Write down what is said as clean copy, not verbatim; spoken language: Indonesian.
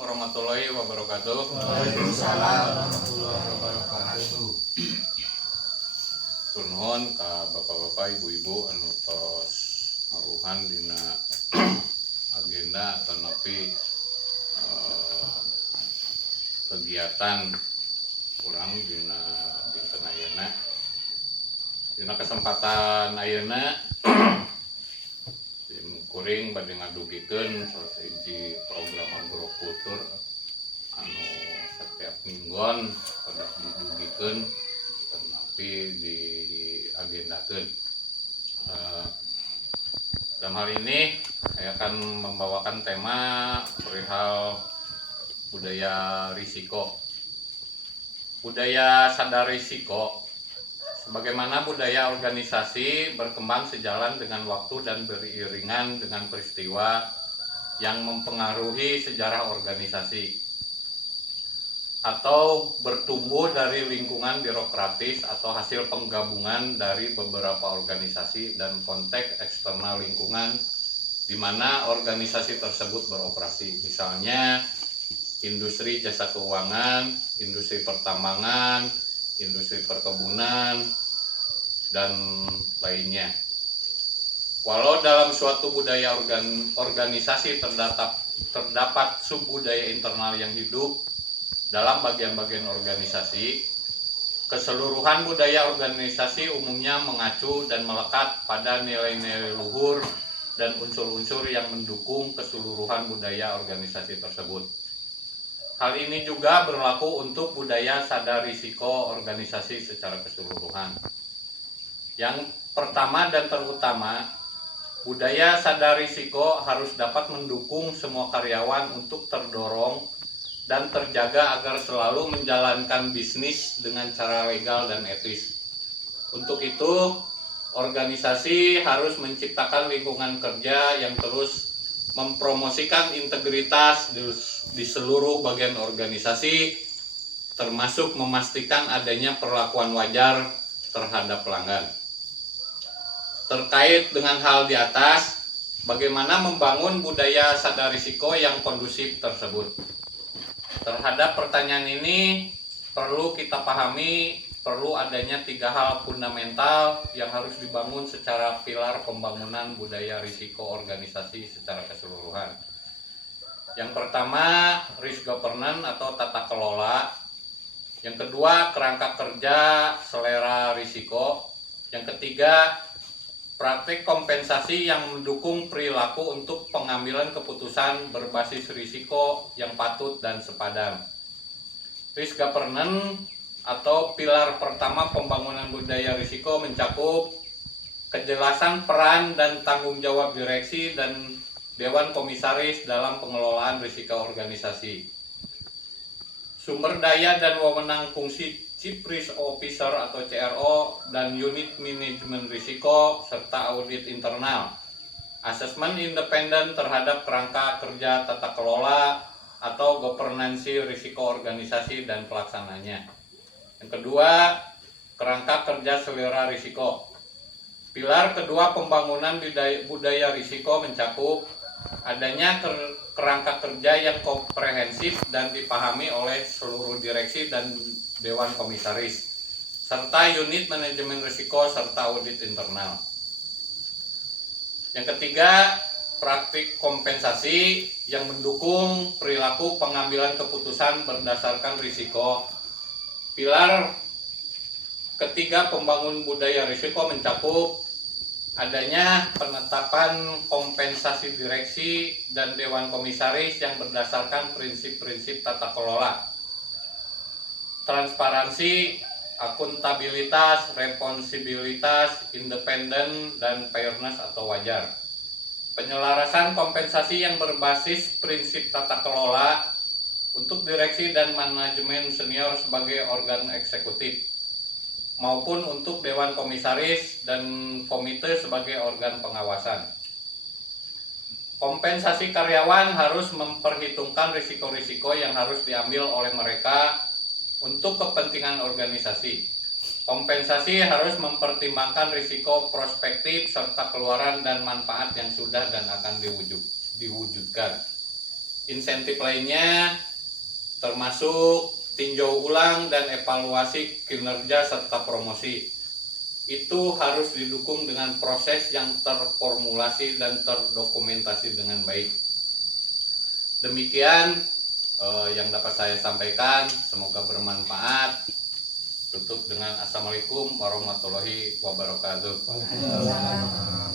warahmatullahi wabarakatuh. Waalaikumsalam warahmatullahi wabarakatuh. Turnuhun ka bapak-bapak, ibu-ibu anu tos ngaruhan dina agenda atau napi kegiatan kurang dina dinten ayeuna. Dina kesempatan ayeuna tim kuring bade ngadugikeun salah siji program agrokultur anu setiap mingguan pada didugikeun tapi diagendakeun. Dalam hal ini saya akan membawakan tema perihal budaya risiko. Budaya sadar risiko sebagaimana budaya organisasi berkembang sejalan dengan waktu dan beriringan dengan peristiwa yang mempengaruhi sejarah organisasi atau bertumbuh dari lingkungan birokratis atau hasil penggabungan dari beberapa organisasi dan konteks eksternal lingkungan di mana organisasi tersebut beroperasi. Misalnya industri jasa keuangan, industri pertambangan, industri perkebunan, dan lainnya. Walau dalam suatu budaya organisasi terdapat subbudaya internal yang hidup dalam bagian-bagian organisasi, keseluruhan budaya organisasi umumnya mengacu dan melekat pada nilai-nilai luhur dan unsur-unsur yang mendukung keseluruhan budaya organisasi tersebut. Hal ini juga berlaku untuk budaya sadar risiko organisasi secara keseluruhan. Yang pertama dan terutama, budaya sadar risiko harus dapat mendukung semua karyawan untuk terdorong dan terjaga agar selalu menjalankan bisnis dengan cara legal dan etis. Untuk itu, organisasi harus menciptakan lingkungan kerja yang terus mempromosikan integritas di seluruh bagian organisasi, termasuk memastikan adanya perlakuan wajar terhadap pelanggan. Terkait dengan hal di atas, bagaimana membangun budaya sadar risiko yang kondusif tersebut? Terhadap pertanyaan ini perlu kita pahami, perlu adanya 3 hal fundamental yang harus dibangun secara pilar pembangunan budaya risiko organisasi secara keseluruhan. Yang pertama, risk governance atau tata kelola. Yang kedua, kerangka kerja selera risiko. Yang ketiga, praktik kompensasi yang mendukung perilaku untuk pengambilan keputusan berbasis risiko yang patut dan sepadan. Risk governance atau pilar pertama pembangunan budaya risiko mencakup kejelasan peran dan tanggung jawab direksi dan dewan komisaris dalam pengelolaan risiko organisasi. Sumber daya dan wewenang fungsi Chief Risk Officer atau CRO dan unit manajemen risiko serta audit internal. Asesmen independen terhadap kerangka kerja tata kelola atau governance risiko organisasi dan pelaksananya. Yang kedua, kerangka kerja selera risiko. Pilar kedua pembangunan budaya risiko mencakup adanya kerangka kerja yang komprehensif dan dipahami oleh seluruh direksi dan dewan komisaris, serta unit manajemen risiko serta audit internal. Yang ketiga, praktik kompensasi yang mendukung perilaku pengambilan keputusan berdasarkan risiko. Pilar ketiga pembangun budaya risiko mencakup adanya penetapan kompensasi direksi dan dewan komisaris yang berdasarkan prinsip-prinsip tata kelola, transparansi, akuntabilitas, responsibilitas, independen, dan fairness atau wajar. Penyelarasan kompensasi yang berbasis prinsip tata kelola untuk direksi dan manajemen senior sebagai organ eksekutif, maupun untuk dewan komisaris dan komite sebagai organ pengawasan. Kompensasi karyawan harus memperhitungkan risiko-risiko yang harus diambil oleh mereka untuk kepentingan organisasi. Kompensasi harus mempertimbangkan risiko prospektif serta keluaran dan manfaat yang sudah dan akan diwujudkan. insentif lainnya termasuk tinjau ulang dan evaluasi kinerja serta promosi. Itu harus didukung dengan proses yang terformulasi dan terdokumentasi dengan baik. Demikian yang dapat saya sampaikan, semoga bermanfaat. Tutup dengan Assalamualaikum warahmatullahi wabarakatuh. Waalaikumsalam.